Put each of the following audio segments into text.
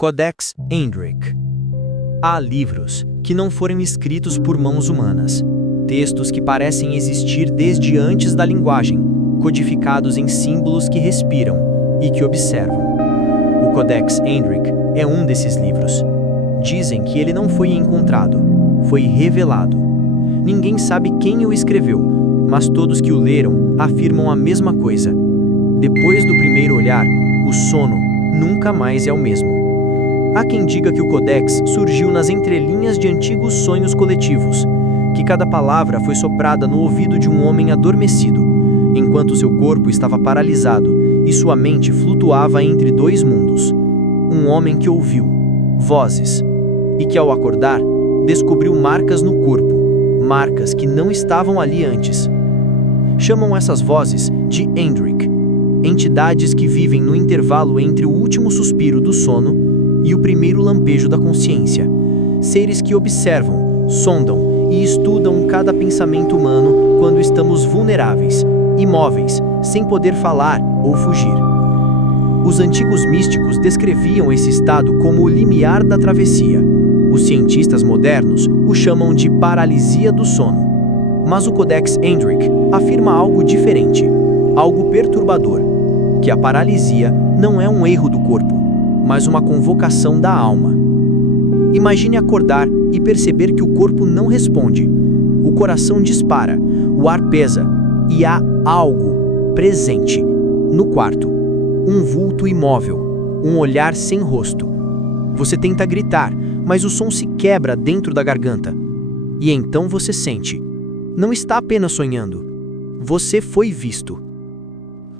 Codex Hendrick. Há livros que não foram escritos por mãos humanas, textos que parecem existir desde antes da linguagem, codificados em símbolos que respiram e que observam. O Codex Hendrick é um desses livros. Dizem que ele não foi encontrado, foi revelado. Ninguém sabe quem o escreveu, mas todos que o leram afirmam a mesma coisa. Depois do primeiro olhar, o sono nunca mais é o mesmo. Há quem diga que o Codex surgiu nas entrelinhas de antigos sonhos coletivos, que cada palavra foi soprada no ouvido de um homem adormecido, enquanto seu corpo estava paralisado e sua mente flutuava entre dois mundos. Um homem que ouviu vozes e que, ao acordar, descobriu marcas no corpo, marcas que não estavam ali antes. Chamam essas vozes de Hendrick, entidades que vivem no intervalo entre o último suspiro do sono e o primeiro lampejo da consciência. Seres que observam, sondam e estudam cada pensamento humano quando estamos vulneráveis, imóveis, sem poder falar ou fugir. Os antigos místicos descreviam esse estado como o limiar da travessia. Os cientistas modernos o chamam de paralisia do sono. Mas o Codex Hendrick afirma algo diferente, algo perturbador, que a paralisia não é um erro do corpo, mas uma convocação da alma. Imagine acordar e perceber que o corpo não responde. O coração dispara, o ar pesa e há algo presente no quarto. Um vulto imóvel, um olhar sem rosto. Você tenta gritar, mas o som se quebra dentro da garganta. E então você sente. Não está apenas sonhando. Você foi visto.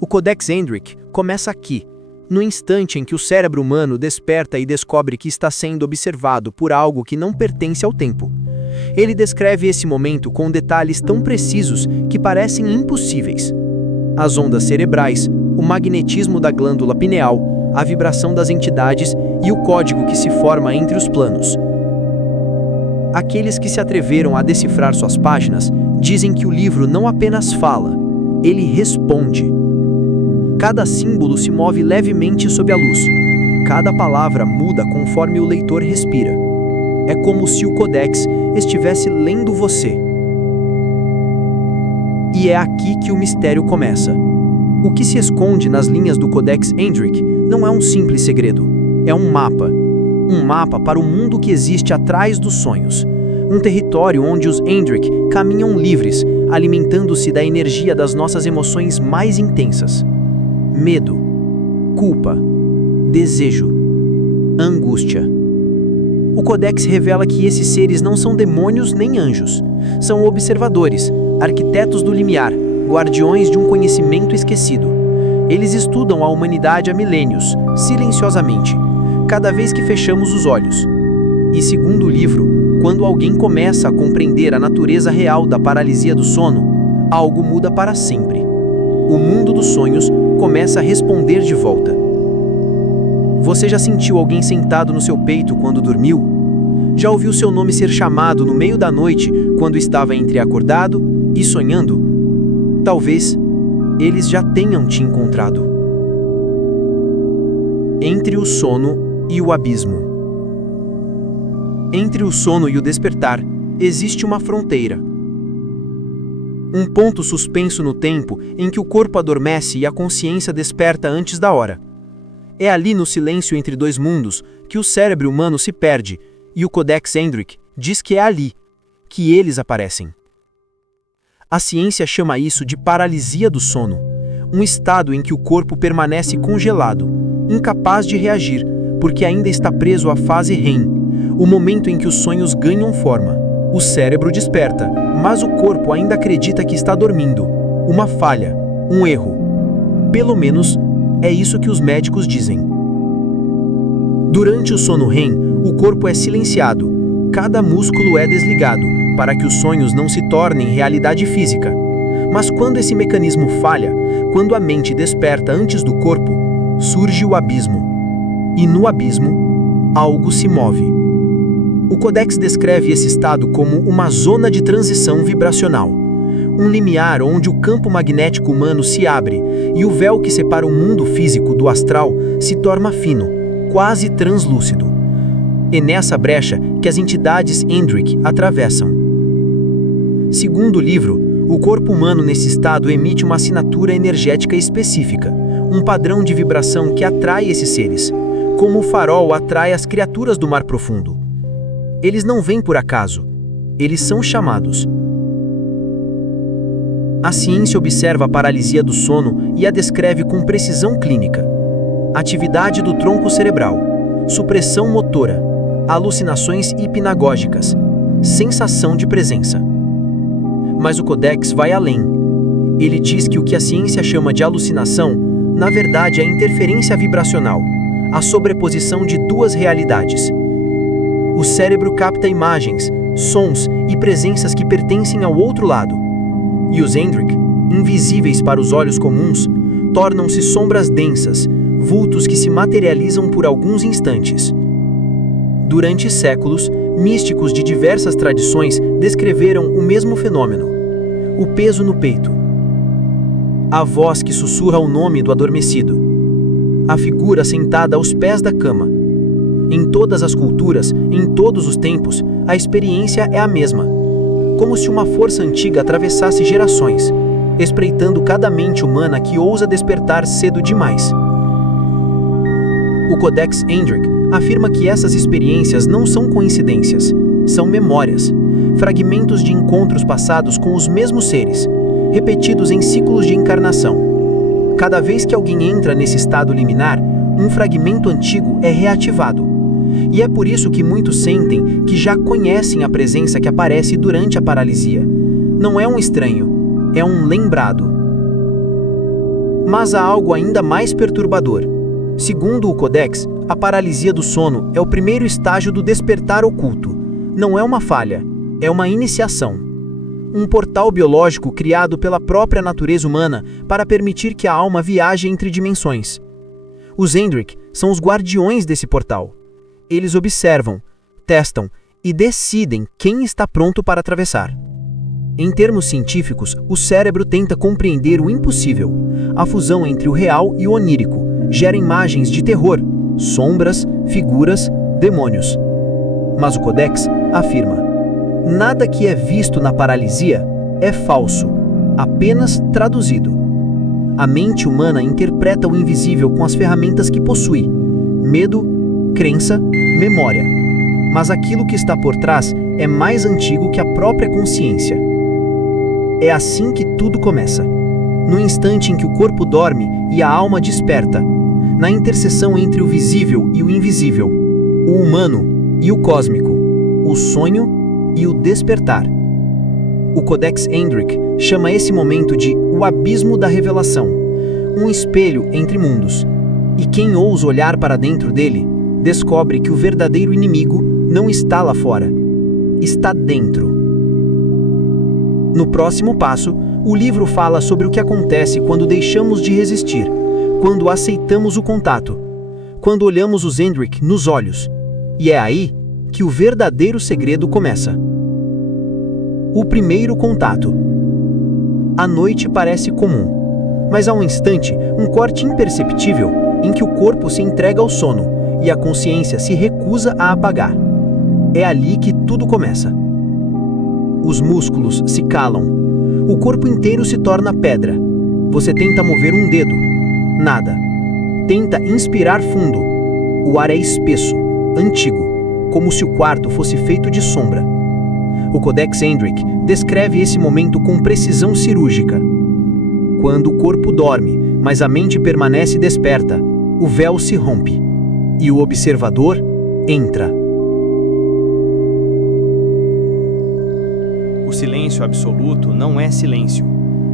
O Codex Hendrick começa aqui, no instante em que o cérebro humano desperta e descobre que está sendo observado por algo que não pertence ao tempo. Ele descreve esse momento com detalhes tão precisos que parecem impossíveis. As ondas cerebrais, o magnetismo da glândula pineal, a vibração das entidades e o código que se forma entre os planos. Aqueles que se atreveram a decifrar suas páginas dizem que o livro não apenas fala, ele responde. Cada símbolo se move levemente sob a luz. Cada palavra muda conforme o leitor respira. É como se o Codex estivesse lendo você. E é aqui que o mistério começa. O que se esconde nas linhas do Codex Hendrick não é um simples segredo. É um mapa. Um mapa para o mundo que existe atrás dos sonhos. Um território onde os Hendrick caminham livres, alimentando-se da energia das nossas emoções mais intensas. Medo, culpa, desejo, angústia. O Codex revela que esses seres não são demônios nem anjos. São observadores, arquitetos do limiar, guardiões de um conhecimento esquecido. Eles estudam a humanidade há milênios, silenciosamente, cada vez que fechamos os olhos. E segundo o livro, quando alguém começa a compreender a natureza real da paralisia do sono, algo muda para sempre. O mundo dos sonhos começa a responder de volta. Você já sentiu alguém sentado no seu peito quando dormiu? Já ouviu seu nome ser chamado no meio da noite quando estava entre acordado e sonhando? Talvez eles já tenham te encontrado. Entre o sono e o abismo. Entre o sono e o despertar, existe uma fronteira. Um ponto suspenso no tempo em que o corpo adormece e a consciência desperta antes da hora. É ali no silêncio entre dois mundos que o cérebro humano se perde, e o Codex Hendrick diz que é ali que eles aparecem. A ciência chama isso de paralisia do sono, um estado em que o corpo permanece congelado, incapaz de reagir, porque ainda está preso à fase REM, o momento em que os sonhos ganham forma. O cérebro desperta, mas o corpo ainda acredita que está dormindo. Uma falha, um erro. Pelo menos, é isso que os médicos dizem. Durante o sono REM, o corpo é silenciado. Cada músculo é desligado, para que os sonhos não se tornem realidade física. Mas quando esse mecanismo falha, quando a mente desperta antes do corpo, surge o abismo. E no abismo, algo se move. O Codex descreve esse estado como uma zona de transição vibracional, um limiar onde o campo magnético humano se abre e o véu que separa o mundo físico do astral se torna fino, quase translúcido. É nessa brecha que as entidades Endrick atravessam. Segundo o livro, o corpo humano nesse estado emite uma assinatura energética específica, um padrão de vibração que atrai esses seres, como o farol atrai as criaturas do mar profundo. Eles não vêm por acaso, eles são chamados. A ciência observa a paralisia do sono e a descreve com precisão clínica. Atividade do tronco cerebral, supressão motora, alucinações hipnagógicas, sensação de presença. Mas o Codex vai além. Ele diz que o que a ciência chama de alucinação, na verdade é interferência vibracional, a sobreposição de duas realidades. O cérebro capta imagens, sons e presenças que pertencem ao outro lado. E os Endrick, invisíveis para os olhos comuns, tornam-se sombras densas, vultos que se materializam por alguns instantes. Durante séculos, místicos de diversas tradições descreveram o mesmo fenômeno. O peso no peito. A voz que sussurra o nome do adormecido. A figura sentada aos pés da cama. Em todas as culturas, em todos os tempos, a experiência é a mesma. Como se uma força antiga atravessasse gerações, espreitando cada mente humana que ousa despertar cedo demais. O Codex Endrick afirma que essas experiências não são coincidências, são memórias, fragmentos de encontros passados com os mesmos seres, repetidos em ciclos de encarnação. Cada vez que alguém entra nesse estado liminar, um fragmento antigo é reativado. E é por isso que muitos sentem que já conhecem a presença que aparece durante a paralisia. Não é um estranho, é um lembrado. Mas há algo ainda mais perturbador. Segundo o Codex, a paralisia do sono é o primeiro estágio do despertar oculto. Não é uma falha, é uma iniciação. Um portal biológico criado pela própria natureza humana para permitir que a alma viaje entre dimensões. Os Endrick são os guardiões desse portal. Eles observam, testam e decidem quem está pronto para atravessar. Em termos científicos, o cérebro tenta compreender o impossível. A fusão entre o real e o onírico gera imagens de terror, sombras, figuras, demônios. Mas o Codex afirma: nada que é visto na paralisia é falso, apenas traduzido. A mente humana interpreta o invisível com as ferramentas que possui: medo, crença, memória. Mas aquilo que está por trás é mais antigo que a própria consciência. É assim que tudo começa. No instante em que o corpo dorme e a alma desperta, na interseção entre o visível e o invisível, o humano e o cósmico, o sonho e o despertar. O Codex Endrick chama esse momento de o abismo da revelação, um espelho entre mundos. E quem ousa olhar para dentro dele, descobre que o verdadeiro inimigo não está lá fora, está dentro. No próximo passo, o livro fala sobre o que acontece quando deixamos de resistir, quando aceitamos o contato, quando olhamos os Endrick nos olhos. E é aí que o verdadeiro segredo começa. O primeiro contato. A noite parece comum, mas há um instante, um corte imperceptível, em que o corpo se entrega ao sono e a consciência se recusa a apagar. É ali que tudo começa. Os músculos se calam. O corpo inteiro se torna pedra. Você tenta mover um dedo. Nada. Tenta inspirar fundo. O ar é espesso, antigo, como se o quarto fosse feito de sombra. O Codex Endrick descreve esse momento com precisão cirúrgica. Quando o corpo dorme, mas a mente permanece desperta, o véu se rompe e o observador entra. O silêncio absoluto não é silêncio,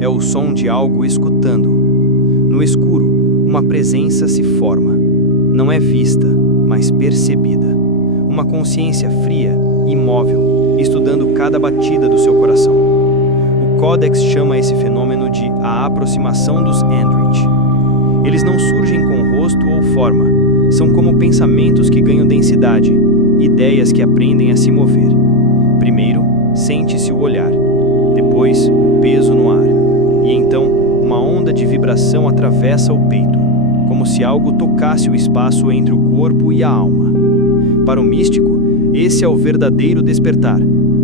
é o som de algo escutando. No escuro, uma presença se forma. Não é vista, mas percebida. Uma consciência fria, imóvel, estudando cada batida do seu coração. O Codex chama esse fenômeno de a aproximação dos Endrick. Eles não surgem com rosto ou forma, são como pensamentos que ganham densidade, ideias que aprendem a se mover. Primeiro, sente-se o olhar, depois, o peso no ar, e então, uma onda de vibração atravessa o peito. como se algo tocasse o espaço entre o corpo e a alma. Para o místico, esse é o verdadeiro despertar,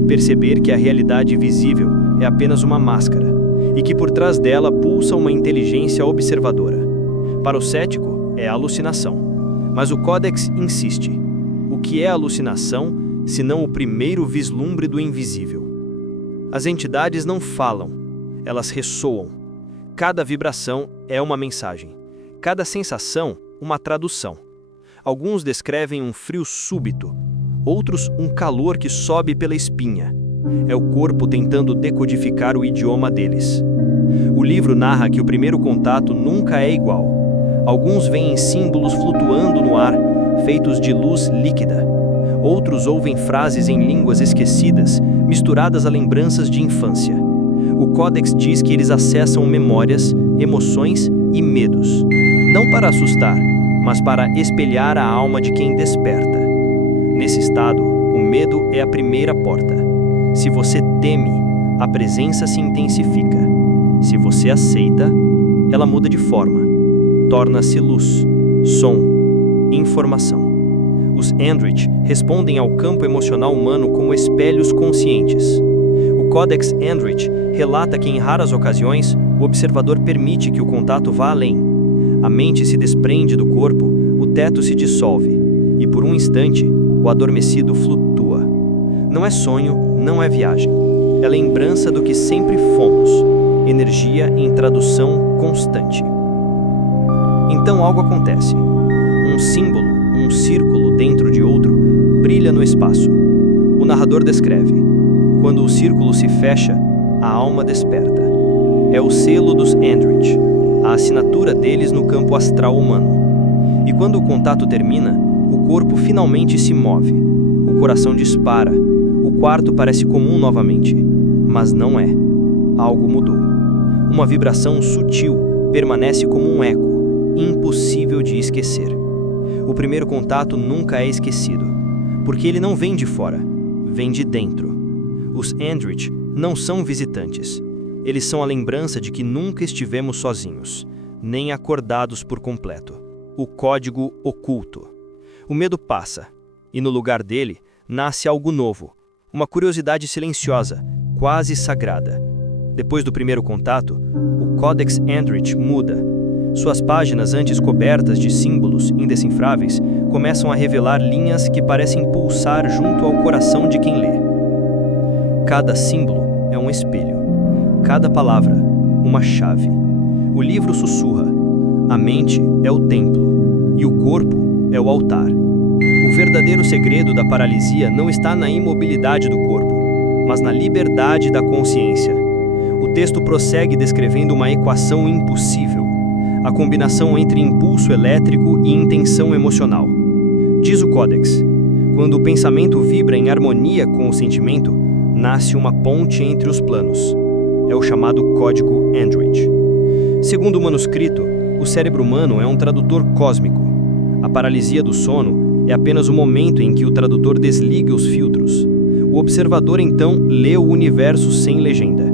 perceber que a realidade visível é apenas uma máscara e que por trás dela pulsa uma inteligência observadora. Para o cético, é alucinação. Mas o Codex insiste. O que é alucinação, senão o primeiro vislumbre do invisível? As entidades não falam, elas ressoam. Cada vibração é uma mensagem. Cada sensação, uma tradução. Alguns descrevem um frio súbito, outros um calor que sobe pela espinha. É o corpo tentando decodificar o idioma deles. O livro narra que o primeiro contato nunca é igual. Alguns veem símbolos flutuando no ar, feitos de luz líquida. Outros ouvem frases em línguas esquecidas, misturadas a lembranças de infância. O Codex diz que eles acessam memórias, emoções e medos. Não para assustar, mas para espelhar a alma de quem desperta. Nesse estado, o medo é a primeira porta. Se você teme, a presença se intensifica. Se você aceita, ela muda de forma. Torna-se luz, som, informação. Os Andrich respondem ao campo emocional humano como espelhos conscientes. O Codex Andrich relata que, em raras ocasiões, o observador permite que o contato vá além. A mente se desprende do corpo, o teto se dissolve, e por um instante, o adormecido flutua. Não é sonho, não é viagem. É lembrança do que sempre fomos, energia em tradução constante. Então algo acontece. Um símbolo, um círculo dentro de outro, brilha no espaço. O narrador descreve: quando o círculo se fecha, a alma desperta. É o selo dos Andrich, a assinatura deles no campo astral humano. E quando o contato termina, o corpo finalmente se move. O coração dispara. O quarto parece comum novamente. Mas não é. Algo mudou. Uma vibração sutil permanece como um eco, impossível de esquecer. O primeiro contato nunca é esquecido, porque ele não vem de fora, vem de dentro. Os Andrich não são visitantes. Eles são a lembrança de que nunca estivemos sozinhos, nem acordados por completo. O código oculto. O medo passa, e no lugar dele nasce algo novo, uma curiosidade silenciosa, quase sagrada. Depois do primeiro contato, o Codex Andrich muda. Suas páginas, antes cobertas de símbolos indecifráveis, começam a revelar linhas que parecem pulsar junto ao coração de quem lê. Cada símbolo é um espelho. Cada palavra, uma chave. O livro sussurra. A mente é o templo e o corpo é o altar. O verdadeiro segredo da paralisia não está na imobilidade do corpo, mas na liberdade da consciência. O texto prossegue descrevendo uma equação impossível, a combinação entre impulso elétrico e intenção emocional. Diz o Codex: quando o pensamento vibra em harmonia com o sentimento, nasce uma ponte entre os planos. É o chamado Código Andrich. Segundo o manuscrito, o cérebro humano é um tradutor cósmico. A paralisia do sono é apenas o momento em que o tradutor desliga os filtros. O observador, então, lê o universo sem legenda.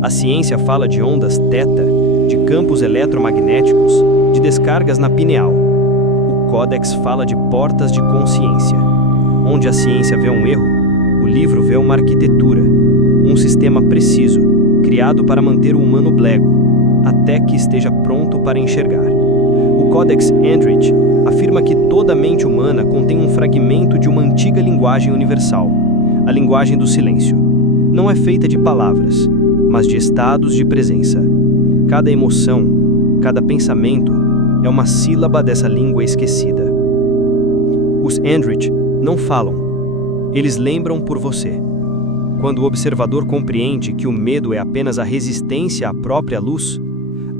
A ciência fala de ondas θ, de campos eletromagnéticos, de descargas na pineal. O Codex fala de portas de consciência. Onde a ciência vê um erro, o livro vê uma arquitetura, um sistema preciso, criado para manter o humano blego, até que esteja pronto para enxergar. O Codex Andrich afirma que toda mente humana contém um fragmento de uma antiga linguagem universal, a linguagem do silêncio. Não é feita de palavras, mas de estados de presença. Cada emoção, cada pensamento é uma sílaba dessa língua esquecida. Os Andrich não falam, eles lembram por você. Quando o observador compreende que o medo é apenas a resistência à própria luz,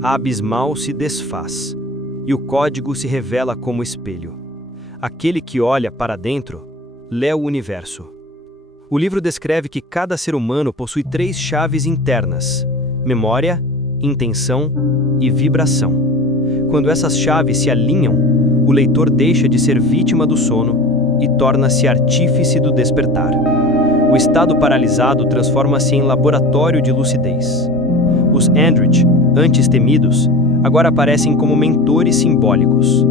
a abismal se desfaz, e o código se revela como espelho. Aquele que olha para dentro, lê o universo. O livro descreve que cada ser humano possui 3 chaves internas: memória, intenção e vibração. Quando essas chaves se alinham, o leitor deixa de ser vítima do sono e torna-se artífice do despertar. O estado paralisado transforma-se em laboratório de lucidez. Os Andrich, antes temidos, agora aparecem como mentores simbólicos.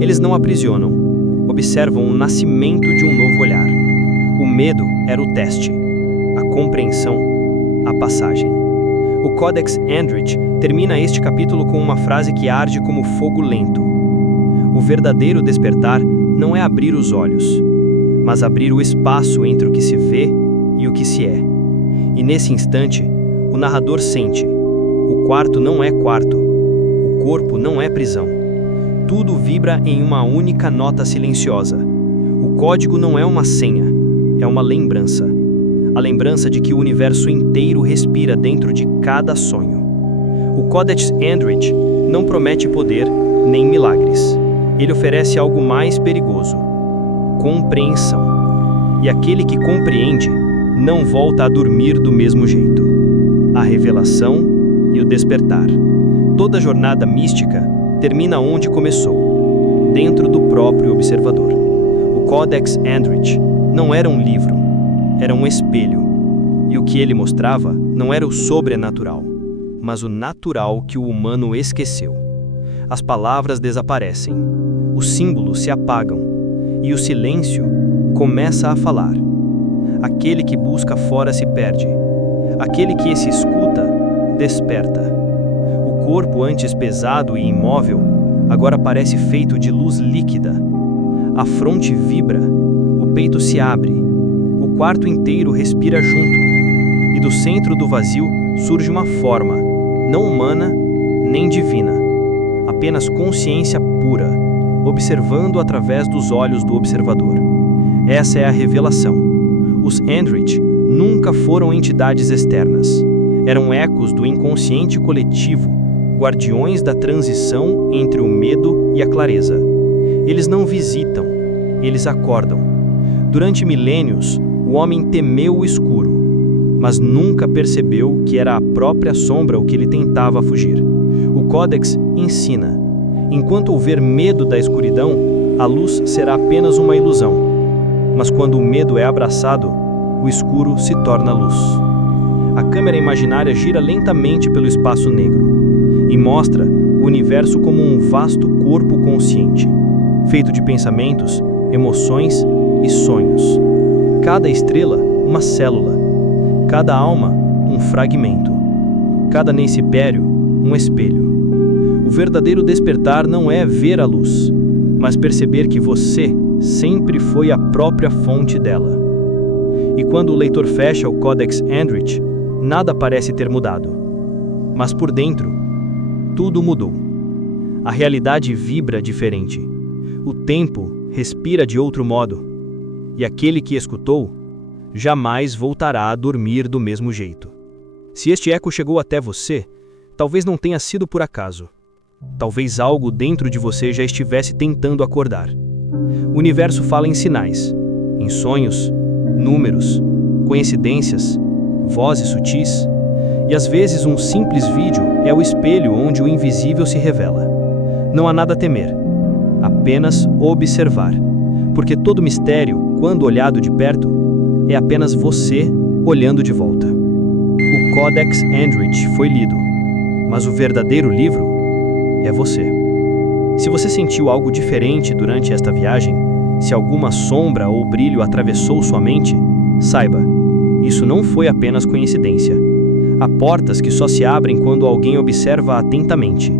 Eles não aprisionam, observam o nascimento de um novo olhar. O medo era o teste, a compreensão, a passagem. O Codex Andrich termina este capítulo com uma frase que arde como fogo lento. O verdadeiro despertar não é abrir os olhos, mas abrir o espaço entre o que se vê e o que se é. E nesse instante, o narrador sente: o quarto não é quarto, o corpo não é prisão. Tudo vibra em uma única nota silenciosa. O código não é uma senha, é uma lembrança. A lembrança de que o universo inteiro respira dentro de cada sonho. O Codex Andrich não promete poder nem milagres. Ele oferece algo mais perigoso: compreensão. E aquele que compreende não volta a dormir do mesmo jeito. A revelação e o despertar. Toda jornada mística termina onde começou, dentro do próprio observador. O Codex Andrich não era um livro, era um espelho. E o que ele mostrava não era o sobrenatural, mas o natural que o humano esqueceu. As palavras desaparecem, os símbolos se apagam, e o silêncio começa a falar. Aquele que busca fora se perde. Aquele que se escuta, desperta. O corpo, antes pesado e imóvel, agora parece feito de luz líquida. A fronte vibra, o peito se abre, o quarto inteiro respira junto, e do centro do vazio surge uma forma, não humana nem divina, apenas consciência pura, observando através dos olhos do observador. Essa é a revelação. Os Andrich nunca foram entidades externas. Eram ecos do inconsciente coletivo, guardiões da transição entre o medo e a clareza. Eles não visitam, eles acordam. Durante milênios, o homem temeu o escuro, mas nunca percebeu que era a própria sombra o que ele tentava fugir. O Codex ensina: enquanto houver medo da escuridão, a luz será apenas uma ilusão. Mas quando o medo é abraçado, o escuro se torna luz. A câmera imaginária gira lentamente pelo espaço negro e mostra o universo como um vasto corpo consciente, feito de pensamentos, emoções e sonhos. Cada estrela, uma célula. Cada alma, um fragmento. Cada nencipério, um espelho. O verdadeiro despertar não é ver a luz, mas perceber que você sempre foi a própria fonte dela. E quando o leitor fecha o Codex Andrich, nada parece ter mudado. Mas por dentro, tudo mudou. A realidade vibra diferente. O tempo respira de outro modo. E aquele que escutou, jamais voltará a dormir do mesmo jeito. Se este eco chegou até você, talvez não tenha sido por acaso. Talvez algo dentro de você já estivesse tentando acordar. O universo fala em sinais, em sonhos, números, coincidências, vozes sutis, e às vezes um simples vídeo é o espelho onde o invisível se revela. Não há nada a temer, apenas observar, porque todo mistério, quando olhado de perto, é apenas você olhando de volta. O Codex Andrich foi lido, mas o verdadeiro livro é você. Se você sentiu algo diferente durante esta viagem, se alguma sombra ou brilho atravessou sua mente, saiba, isso não foi apenas coincidência. Há portas que só se abrem quando alguém observa atentamente.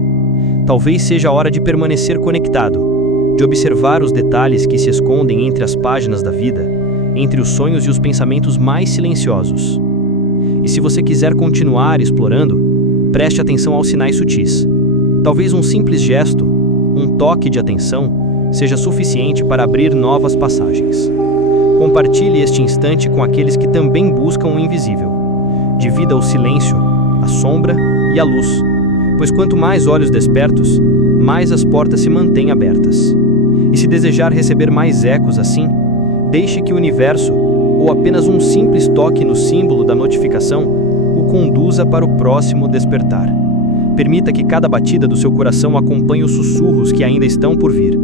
Talvez seja a hora de permanecer conectado, de observar os detalhes que se escondem entre as páginas da vida, entre os sonhos e os pensamentos mais silenciosos. E se você quiser continuar explorando, preste atenção aos sinais sutis. Talvez um simples gesto, um toque de atenção, seja suficiente para abrir novas passagens. Compartilhe este instante com aqueles que também buscam o invisível. Divida o silêncio, a sombra e a luz, pois quanto mais olhos despertos, mais as portas se mantêm abertas. E se desejar receber mais ecos assim, deixe que o universo, ou apenas um simples toque no símbolo da notificação, o conduza para o próximo despertar. Permita que cada batida do seu coração acompanhe os sussurros que ainda estão por vir.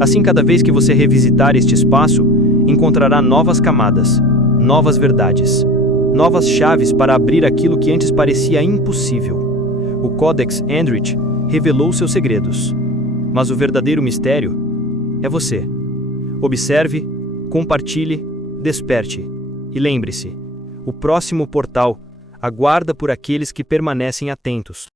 Assim, cada vez que você revisitar este espaço, encontrará novas camadas, novas verdades, novas chaves para abrir aquilo que antes parecia impossível. O Codex Andrich revelou seus segredos. Mas o verdadeiro mistério é você. Observe, compartilhe, desperte. E lembre-se, o próximo portal aguarda por aqueles que permanecem atentos.